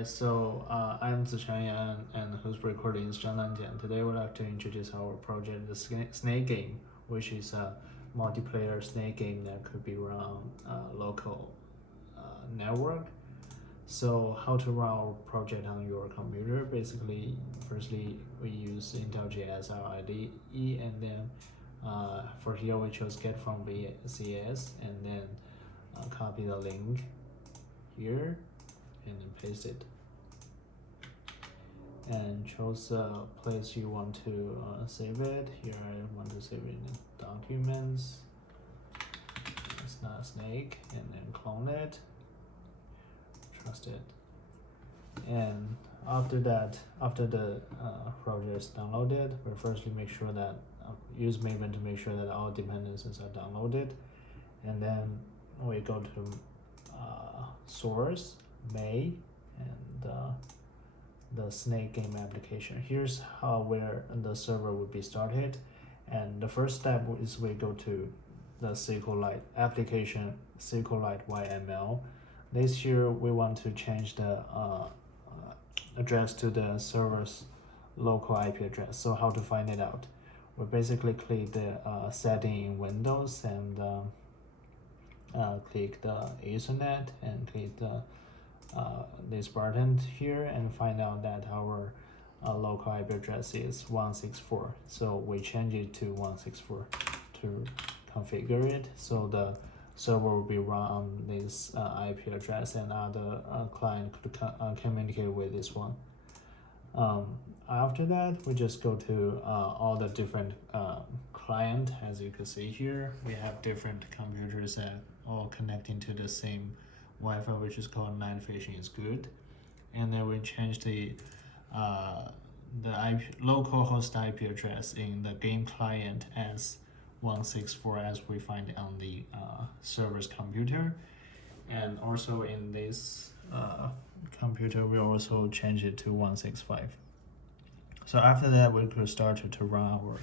Alright, so I'm Zichen Yang, and who's recording is Zhangnan Jiang. Today we'd like to introduce our project, the Snake Game, which is a multiplayer snake game that could be run on local network. So how to run our project on your computer? Basically, firstly, we use Intel.js as our IDE, and then for here we chose get from VCS, and then copy the link here and then paste it, and choose the place you want to save it. Here I want to save it in documents. It's not a snake, and then clone it, trust it. And after that, after the project is downloaded, we firstly make sure that use Maven to make sure that all dependencies are downloaded, and then we go to source, May, and the Snake Game application. Here's where the server would be started, and the first step is we go to the SQLite application, SQLite YML. This year we want to change the address to the server's local IP address. So how to find it out? We basically click the setting in Windows, and click the Ethernet, and click the this button here, and find out that our local IP address is 164. So we change it to 164 to configure it, so the server will be run on this IP address, and other client could communicate with this one. After that, we just go to all the different client. As you can see here, we have different computers that all connecting to the same Wi-Fi, which is called night vision is good. And then we change the local host IP address in the game client as 164 as we find it on the server's computer, and also in this computer we also change it to 165. So after that, we could start to run our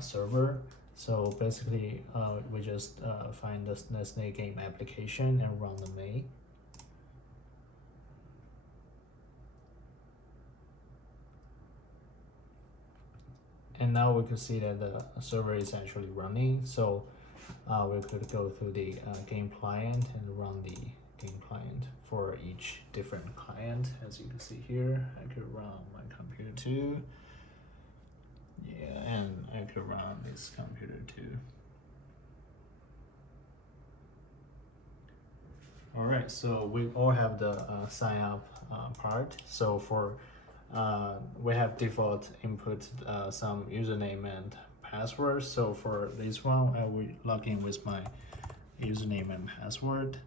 server. So basically we just find the Snake Game application and run the main. And now we can see that the server is actually running. So we could go to the game client and run the game client for each different client. As you can see here, I could run my computer too. Yeah, and I could run this computer too. Alright, so we all have the sign up part. So for we have default input some username and password. So for this one, I will log in with my username and password.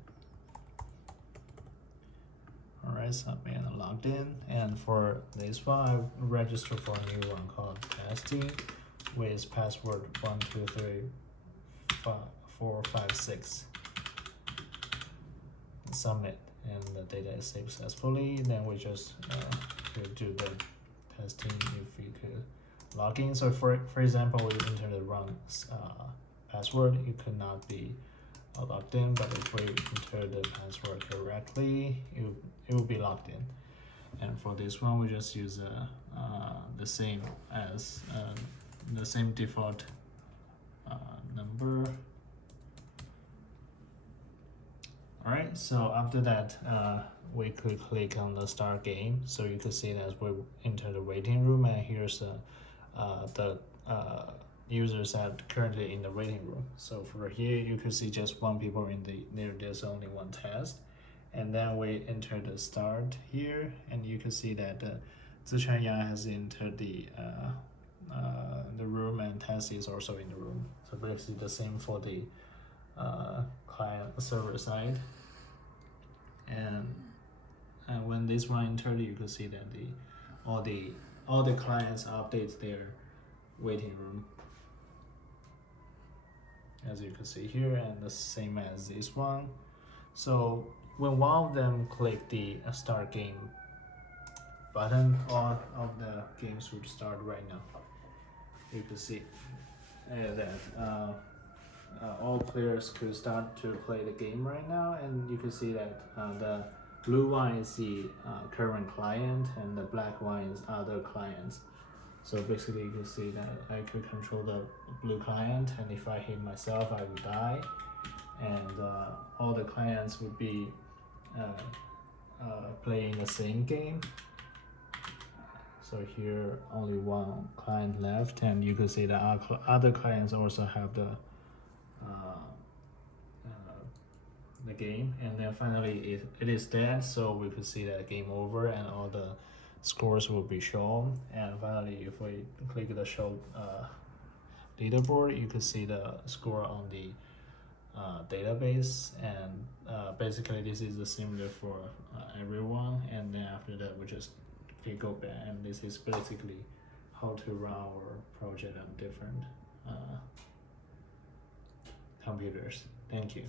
Alright, so I'm logged in, and for this one, I register for a new one called testing with password 123456. Submit, and the data is saved successfully. Then we just do the testing if we could log in. So for example, we enter the wrong password, it could not be logged in, but if we enter the password correctly, it will be logged in. And for this one, we just use the same as the same default number. Alright, so after that, we could click on the start game. So you can see that we enter the waiting room, and here's the users that currently in the waiting room. So for here, you can see just one people in there's only one test. And then we enter the start here, and you can see that Zichen Yang has entered the room, and test is also in the room. So basically the same for the client server side. And when this one entered, you can see that all the clients update their waiting room, as you can see here, and the same as this one. So when one of them click the start game button, all of the games would start right now. You can see that all players could start to play the game right now, and you can see that the blue one is the current client, and the black one is other clients. So basically you can see that I could control the blue client, and if I hit myself, I would die. And all the clients would be playing the same game. So here only one client left, and you can see that other clients also have the game. And then finally it is dead, so we could see that game over and all the scores will be shown. And finally, if we click the show leaderboard, you can see the score on the database. And basically this is the similar for everyone. And then after that we just click go back, and this is basically how to run our project on different computers. Thank you.